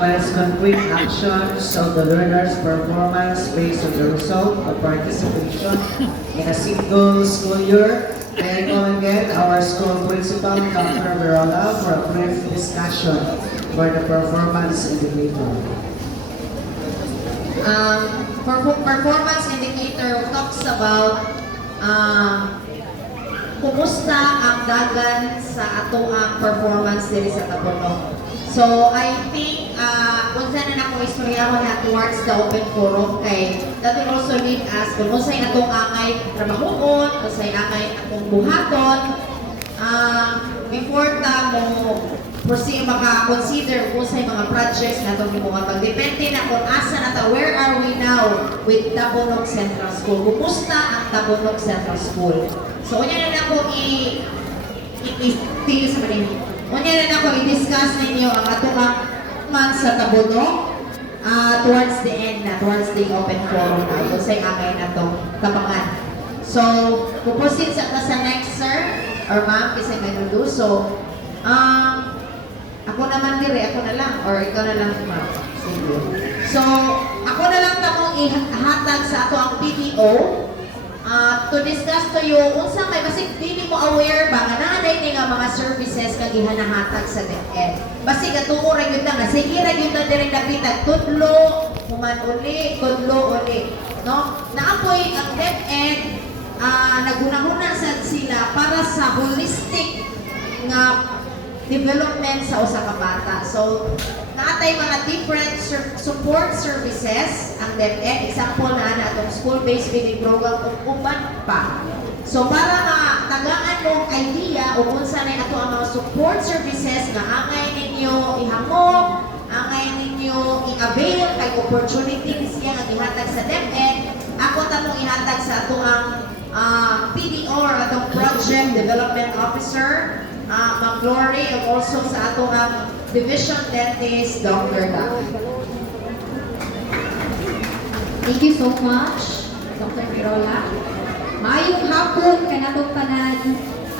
As concrete actions of the learner's performance based on the result of participation in a single school year. May I call again our school principal, Dr. Verola, for a brief discussion for the performance indicator. Performance indicator talks about kumusta ang dagan sa ato ang performance diri sa Tabonog. So I think kung saan na ako istoryahon na towards the open forum kay that will also lead us kung unsay atong angay trabahoon, unsay angay atong buhaton before ta mo proceed maka-consider kung unsay mga projects na itong gibuhatag. Depende na kung asa na ta, where are we now with Tabonog Central School. Kumusta ang Tabonog Central School? So unya na ako i-feel sa manini. Unya na ako i-discuss ninyo ang atong man sa Tabonog towards the end na, towards the open forum na. Kung sa'y angay na itong tabangan. So, puproceed sa next sir or ma'am, kasi may nudo. So, ako naman dire, ako na lang, or ikaw na lang ma'am. Sige. So, ako na lang tamong ihatag sa ato ang PDO to discuss to you unsa may basig dili mo aware ba nga naanay ni nga mga services kag ihanahatag sa DepEd. Basig atuo ra gyud na sige ra gyud na diri napitag tudlo human uli tudlo uli no naapoy ang DepEd nagunahuna sad sila para sa holistic nga development sa usa ka bata. So naatay mga different support services ang DepEd. Example na atong school-based feeding program ug uban pa. So para tagaan mo idea o unsa na ato ang mga support services nga angay ninyo ihangop, angay ninyo i-avail kay opportunities nga gihatag sa DepEd, ako tamong ihatag sa ato ang PDO or atong Project Development Officer, Ma'am Glory, and also sa ato ang Division Dentist, Dr. Dak. Thank you so much, Dr. Mirola. Maayong hapon kanatong tanan.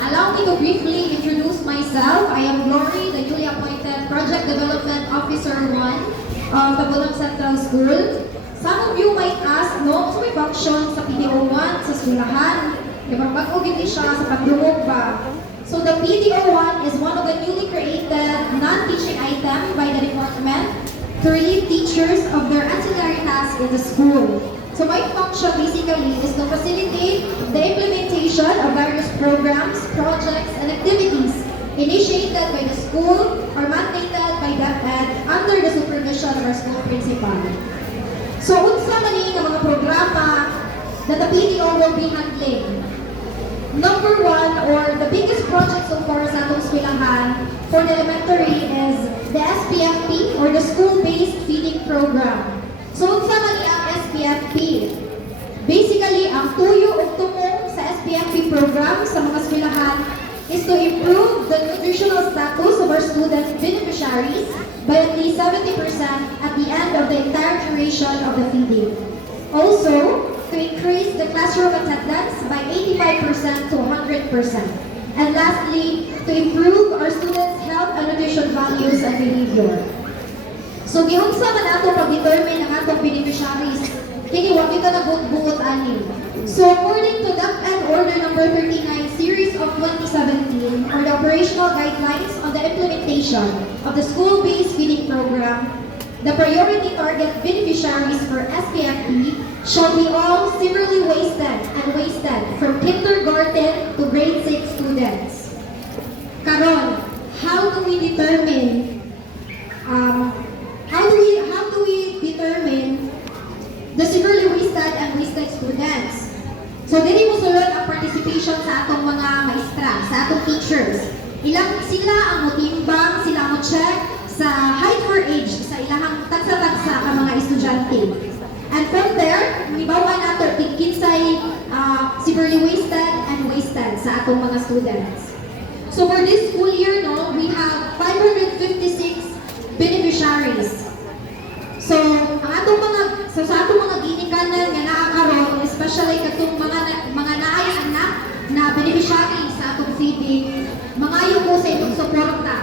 Allow me to briefly introduce myself. I am Glory, the newly appointed Project Development Officer 1 of Tabonog Central School. Some of you might ask, no, so may function sa PDO1 sa skulahan. Diba, mag-ugin siya sa pagdungog ba? So the PDO1 is one of the newly created non-teaching item by the department to relieve teachers of their ancillary tasks in the school. So my function basically is to facilitate the implementation of various programs, projects, and activities initiated by the school or mandated by DepEd under the supervision of our school principal. So unsa man nga mga programa that the PDO will be handling. Number one, or the biggest project so far sa atong eskwelahan for the elementary is the SPFP, or the School-Based Feeding Program. So, unsa man ang SPFP? Basically, ang tuyo ug tumong sa SPFP program sa mga eskwelahan is to improve the nutritional status of our student beneficiaries by at least 70% at the end of the entire duration of the feeding. Also, to increase the classroom attendance by 85% to 100%. And lastly, to improve our students' health and nutrition values and behavior. So, gihunsa man ato pag-determine ang atong beneficiaries, kini wa kita nabuot ani. So, according to DepEd Order Number 39 Series of 2017, or the operational guidelines on the implementation of the school-based feeding program, the priority target beneficiaries for SPFP shall be all severely wasted from kindergarten to grade 6 students. Karon, how do we determine the severely wasted and wasted students? So dili mo sulod ang participation sa atong mga maestra, sa atong teachers. Ilang sila ang motimbang, sila mo check sa height or age sa ilahang tagsa-tagsa ka mga estudyante. And from there, nibawa nato kinsay severely wasted and wasted sa atong mga students. So for this school year, no, we have 556 beneficiaries. So sa atong mga ginikanan nga naa karon, especially katong mga naay anak na beneficiary sa atong feeding, mga ko sa itong suporta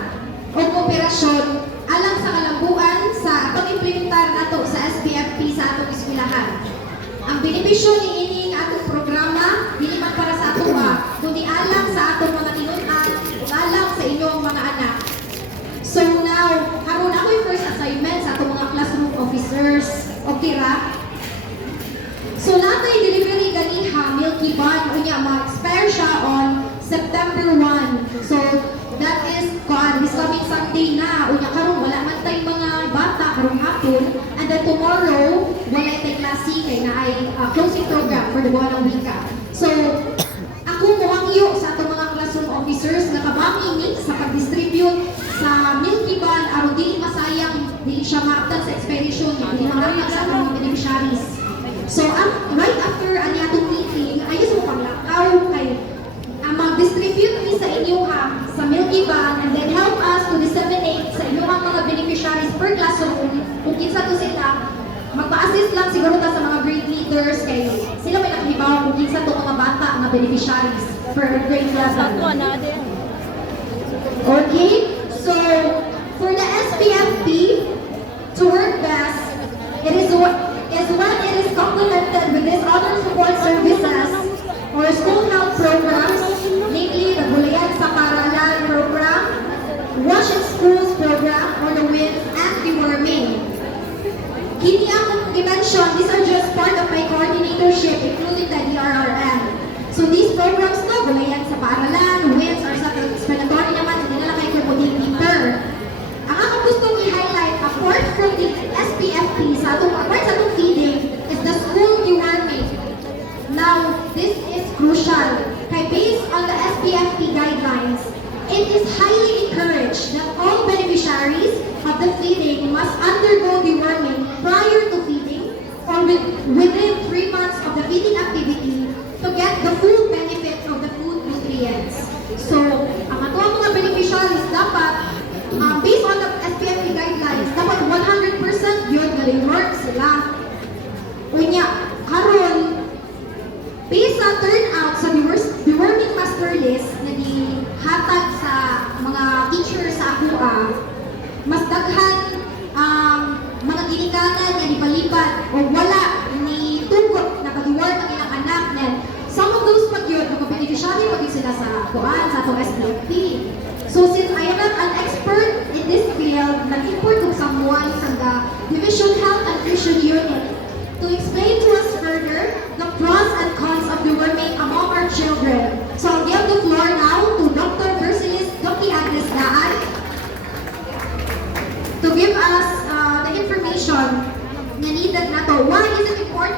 o kooperasyon alang sa kalambuan sa Ang benepisyo ni ining atong programa, dili man para sa ato kundi alang sa atong mga tinunan, alang sa inyong mga anak. So now, karon ako yung first assignment sa atong mga classroom officers. Okay ra? So natay delivery ganiha Milky Bun unya ma-expire siya on September 1. So that is this coming Sunday na. Unya karon wala man tay mga bata karong hapon, and then tomorrow wala tay klase kay na ay closing program for the buwan ng wika. So ako muhangyo sa atong mga classroom officers nga kabang sa pag-distribute sa Milky Bun aron dili masayang, dili siya maabtan sa expiration, dili maabtan sa atong mga beneficiaries. So right after ani atong meeting, ayos mo panglakaw kay mag-distribute ni sa inyo sa Milky Bun, and then help us to disseminate sa inyong mga beneficiaries per classroom kung kinsa to sila. Magpa-assist lang siguro ta sa mga grade leaders kay sila may nakahibaw kung kinsa to mga bata nga beneficiaries per grade level. Okay? So, for the SPFP, to work best, it is when it is complemented with these other support services or school health programs, namely the Bulayan sa Paralan program, Wash in Schools program, or the WINS and deworming. Hindi ako i-mention, these are just part of my coordinatorship, including the DRRM. So these programs no, Bulayan sa Paralan, WINS, or sa explanatory naman, hindi na lang kayo kukunin deeper. Ang akong gustong i-highlight, apart from the SPFP, apart sa itong feeding, is the school deworming. Now, this is crucial. Kaya based on the SPFP guidelines, it is highly encouraged that all beneficiaries of the feeding must undergo deworming prior to feeding or within 3 months of the feeding activity to get the full benefit of the food nutrients. So, ang ato mga beneficiaries dapat, based on the SPFP guidelines, dapat 100% yun na reward sila. Unya, karon, based sa turnout sa deworming master list na dihatag sa mga teachers sa AKUA, mas daghan ang mga ginikanan nga ipalipat o wala ni tugot na pag-deworm ang ilang anak nen. Some of those pag-yun, mga beneficiary pag sila sa AKUA, sa atong SPFP. So since I am not an expert in this field, nag-import ko someone from the Division Health and Nutrition Unit to explain to us further the pros and cons of deworming among our children. So I'll give the floor now to Dr. Bersilis Dr. Agnes Daan to give us the information na needed na to. Why is it important